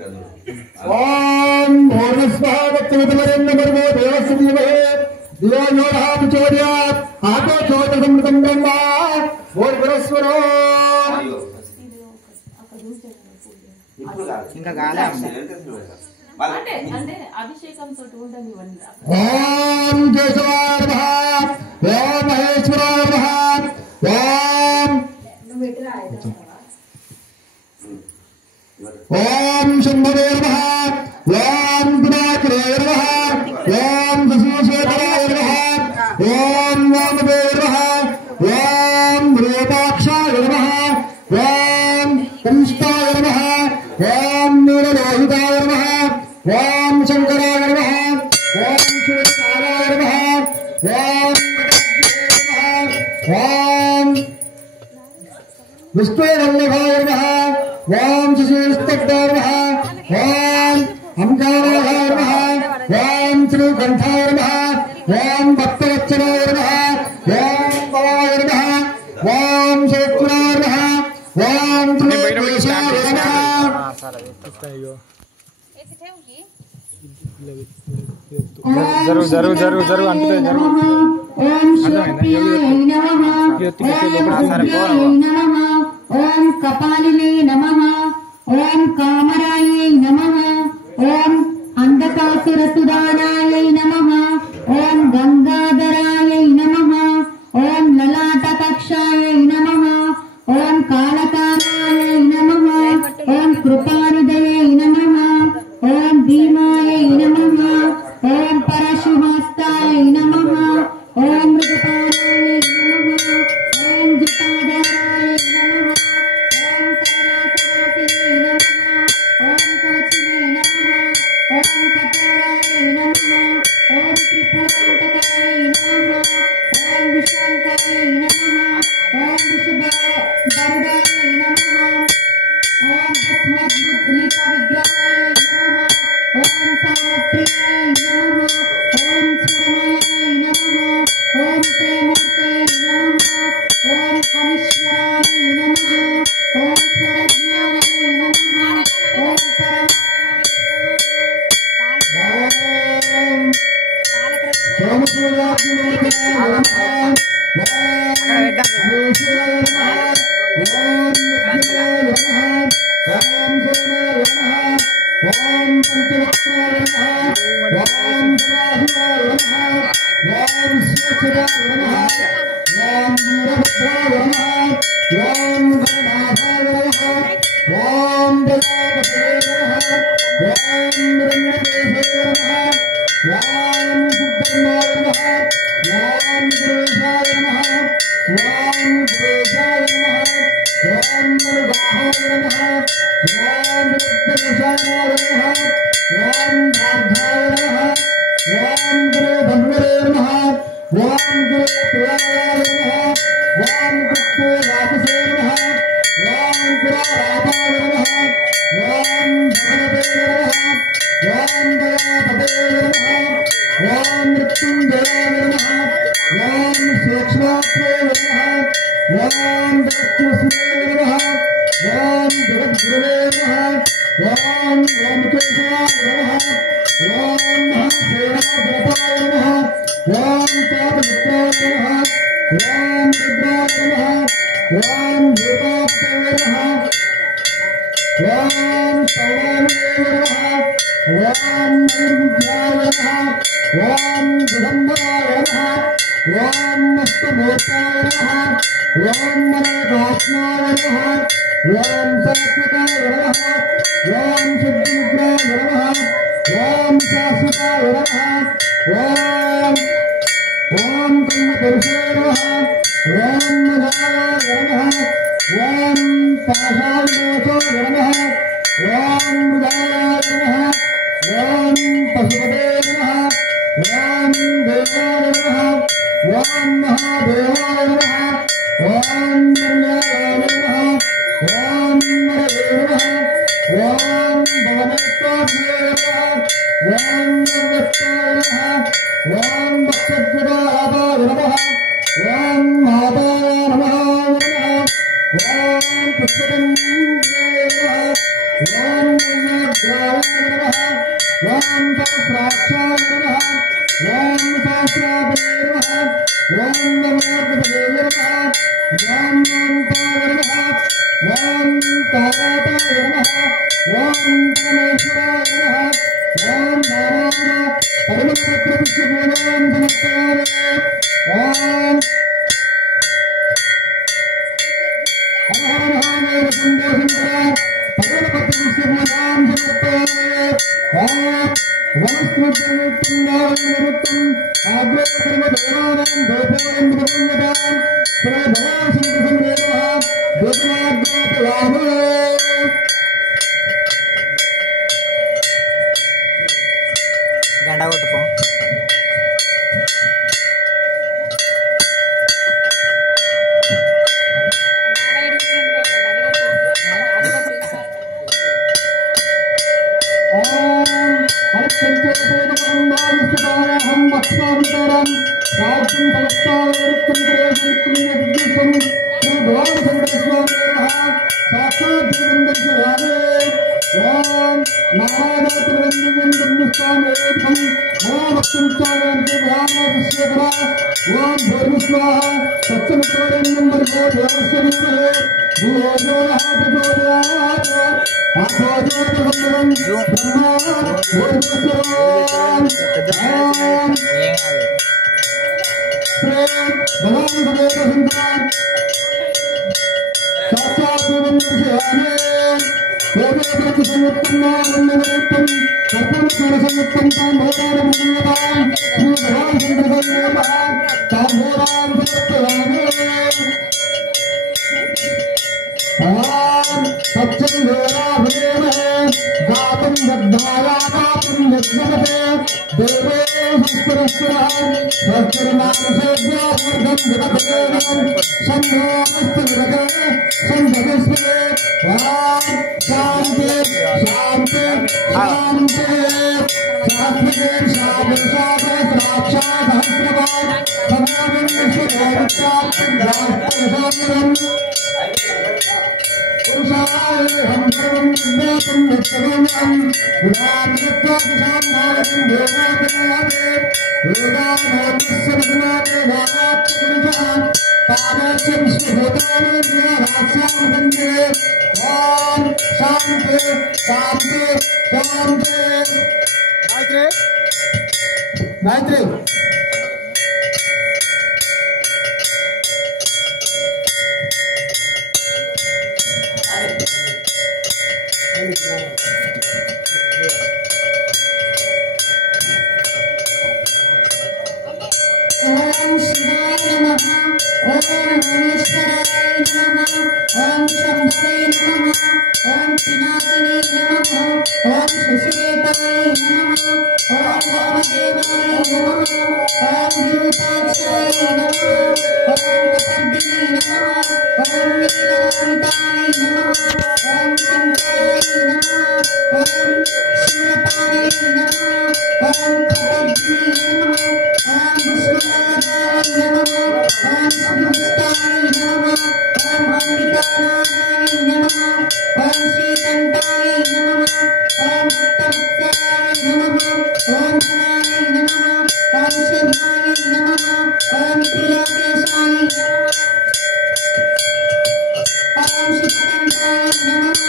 ओम भूर्भुवस्वागतमरेण्यमर्गो देवस्य धीमहि धियो यो नः प्रचोदयात् आतो चोदकमृतं ब्रह्मा भूर्भुवस्वरो ఇంకా గాలే అంటే అభిషేకంతో ఉండని ओम केशवाय नमः ओम महेश्वराय नमः ओम शंभवे नमः ओम पिनाकिने नमः ओम शशिशेखराय नमः ओम वामदेव नमः ओम रूपाक्षाय नमः ओम कंष्टाय नमः ओम नीललोहिताय नमः ओम शंकराय नमः ओम शिवकाराय नमः ओम ओम विष्णुवल्लभाय नमः ओम शशिस्तब्धाय नमः ओम अंकाराय नमः ओम श्रीकंठाय नमः ओम भक्तवत्सलाय नमः ओम भवाय नमः ओम शेखराय नमः ओम त्रिलोकेशाय नमः जरूर जरूर जरूर जरूर अंत जरूर ओम शिवाय नमः ओम कपालिने नमः ओम कामराय नमः ओम अंधकासुरसुदानाय नमः ओम गंगाधराय नमः ओम ललाटकक्षाय नमः ओम कालकालाय नमः ओम कृपानिधये नमः ओम भीमाय नमः ओम परशुहस्ताय नमः ओम मृगपालाय नमः ओम जटाधाराय नमः ओम कैलासवासिने नमः ओम कोचिने नमः ओम कपालाय नमः ओम त्रिपुरांतकाय नमः ओम विशांताय नमः ओम वृषभगरुडाय नमः ओम भस्मोद्भूतलितविग्रहाय नमः ओम सामप्रियाय नमः ओम स्मरणाय नमः ओम प्रेमूर्ते नमः ओम अनीश्वराय नमः ओम स्वरज्ञानाय नमः ओम గంట కొట్టుకో गायत्री ओम शिवाय नमः ओम महेश्वराय नमः ओम शंभवे नमः ओम पिनाकिने नमः ओम शशिरेखाय नमः ओम वामदेवाय नमः ओम विरूपाक्षाय नमः ओम कपर्दिने नमः ओम नीलकांताय नमः ओम शंकराय नमः ओम शूलपाणे नमः ओम खड्गने नमः ओम विष्णुवल्लभाय नमः ओम श्रीकृष्णाय नमः ओम अम्बिकानाथाय नमः ओम श्रीकंठाय नमः ओम चित्तवत्सलाय नमः ओम धनाय नमः ओम शिवाय नमः ओम त्रिलोकेशाय नमः ओम शिवकंठाय नमः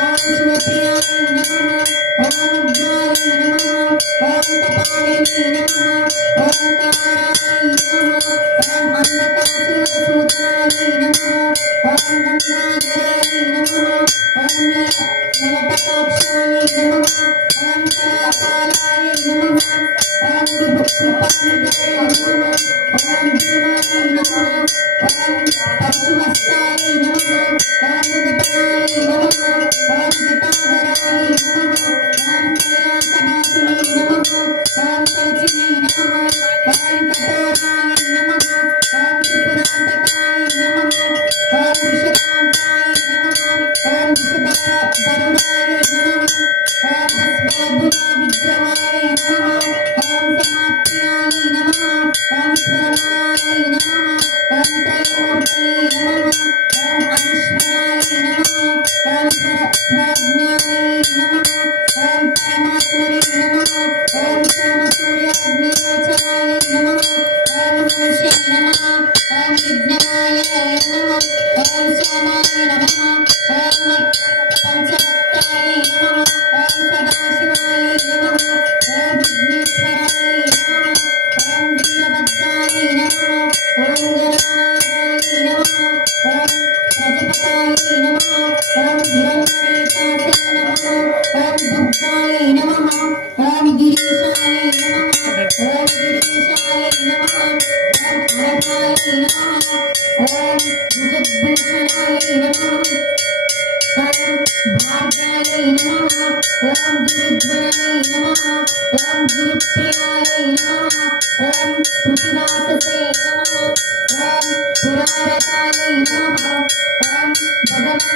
ओम शिवप्रियाय नमः ओम उग्राय नमः ओम कपालिने नमः ओम काराय नमः ओम अन्नकासुरसूत्राय नमः ओम गंगाधराय नमः ओम नलकटाक्षाय नमः ओम कलापालाय नमः ओम कृपानिधये नमः ओम देवाय नमः ओम पशुवत्साय नमः ओम उदपाय नमः ओम जटाधराय नमः ओम कैलासवासिने नमः ओम कवचिने नमः ओम कठोराय नमः ओम त्रिपुरांतकाय नमः ओम वृषभांताय नमः ओम वृषभवरुणाय नमः ओम भस्माभुजा विग्रहाय नमः ओम समाप्त्याय गिरिजाय नमः ओम गिरिध्वजाय नमः ओम गिरिप्रियाय नमः ओम पृथ्वीनाथसे नमः ओम पुरारताय नमः ओम भगवते